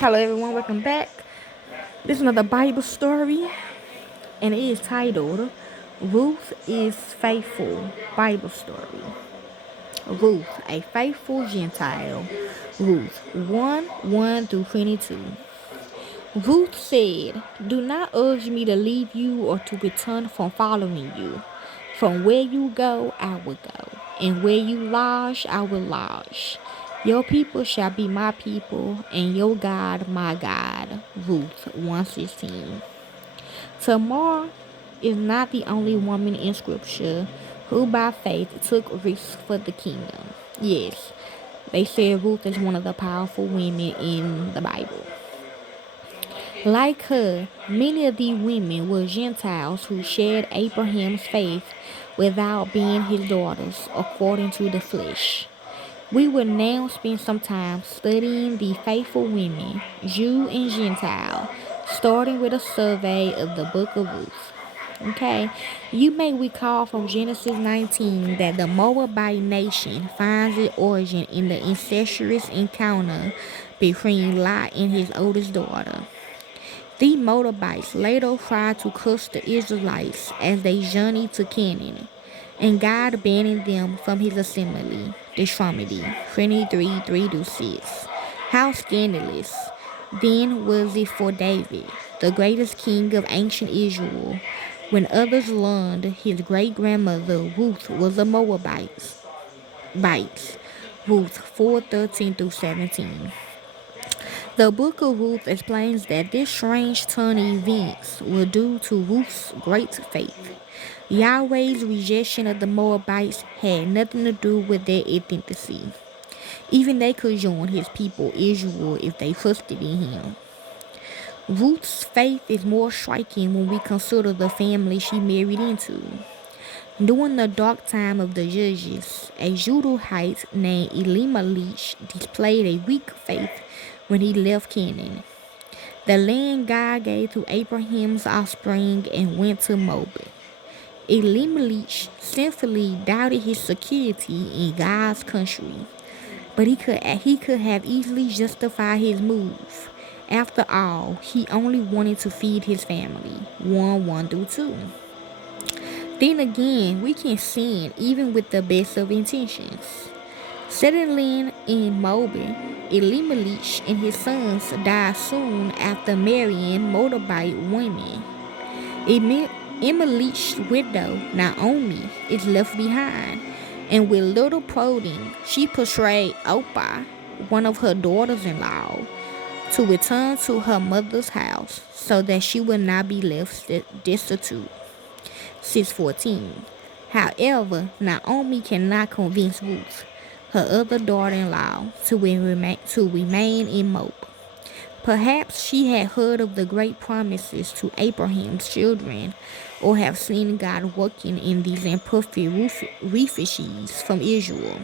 Hello, everyone. Welcome back. This is another Bible story, and it is titled Ruth is Faithful Bible Story. Ruth, a faithful Gentile. Ruth 1 through 22. Ruth said, "Do not urge me to leave you or to return from following you. From where you go, I will go, and where you lodge, I will lodge. Your people shall be my people, and your God my God." Ruth 1:16. Tamar is not the only woman in Scripture who by faith took risks for the kingdom. Yes, they say Ruth is one of the powerful women in the Bible. Like her, many of these women were Gentiles who shared Abraham's faith without being his daughters according to the flesh. We will now spend some time studying the faithful women, Jew and Gentile, starting with a survey of the book of Ruth. Okay, you may recall from Genesis 19 that the Moabite nation finds its origin in the incestuous encounter between Lot and his oldest daughter. The Moabites later tried to curse the Israelites as they journeyed to Canaan, and God banned them from his assembly. Deuteronomy 23 3-6. How scandalous then was it for David, the greatest king of ancient Israel, when others learned his great grandmother Ruth was a Moabite. Ruth 4:13-17. The book of Ruth explains that this strange turn of events were due to Ruth's great faith. Yahweh's rejection of the Moabites had nothing to do with their ethnicity. Even they could join his people Israel if they trusted in him. Ruth's faith is more striking when we consider the family she married into. During the dark time of the Judges, a Judahite named Elimelech displayed a weak faith when he left Canaan, the land God gave to Abraham's offspring, and went to Moab. Elimelech sinfully doubted his security in God's country, but he could have easily justified his move. After all, he only wanted to feed his family. 1:1-2. Then again, we can sin even with the best of intentions. Settling in Moab, Elimelech and his sons died soon after marrying Moabite women. Elimelech's widow, Naomi, is left behind, and with little clothing, she persuaded Oprah, one of her daughters-in-law, to return to her mother's house so that she would not be left destitute. 6:14. However, Naomi cannot convince Ruth, her other daughter-in-law, to remain in Moab. Perhaps she had heard of the great promises to Abraham's children, or have seen God working in these imperfect refugees from Israel.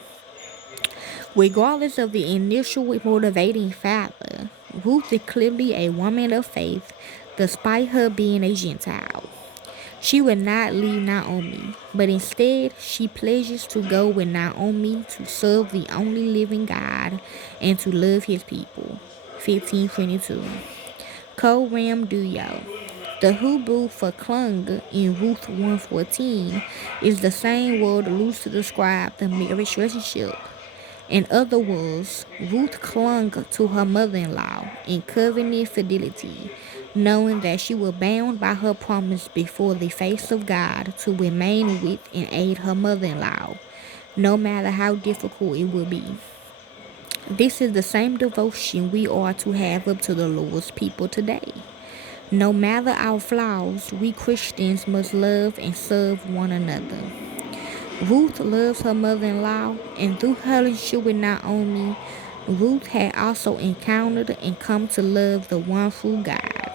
Regardless of the initial motivating factor, Ruth is clearly a woman of faith, despite her being a Gentile. She would not leave Naomi, but instead she pledges to go with Naomi to serve the only living God and to love his people. 15:22. Koram Duyo. The Hebrew for clung in Ruth 1:14 is the same word used to describe the marriage relationship. In other words, Ruth clung to her mother-in-law in covenant fidelity, knowing that she was bound by her promise before the face of God to remain with and aid her mother-in-law, no matter how difficult it will be. This is the same devotion we are to have up to the Lord's people today. No matter our flaws, we Christians must love and serve one another. Ruth loves her mother-in-law, and through her relationship with Naomi, Ruth had also encountered and come to love the one true God.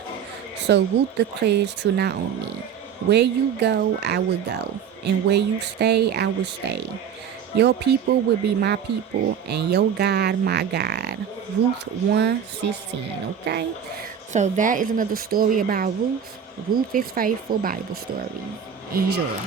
So Ruth declares to Naomi, "Where you go, I will go, and where you stay, I will stay. Your people will be my people, and your God my God." Ruth 1:16, okay? So that is another story about Ruth. Ruth is faithful Bible story. Enjoy.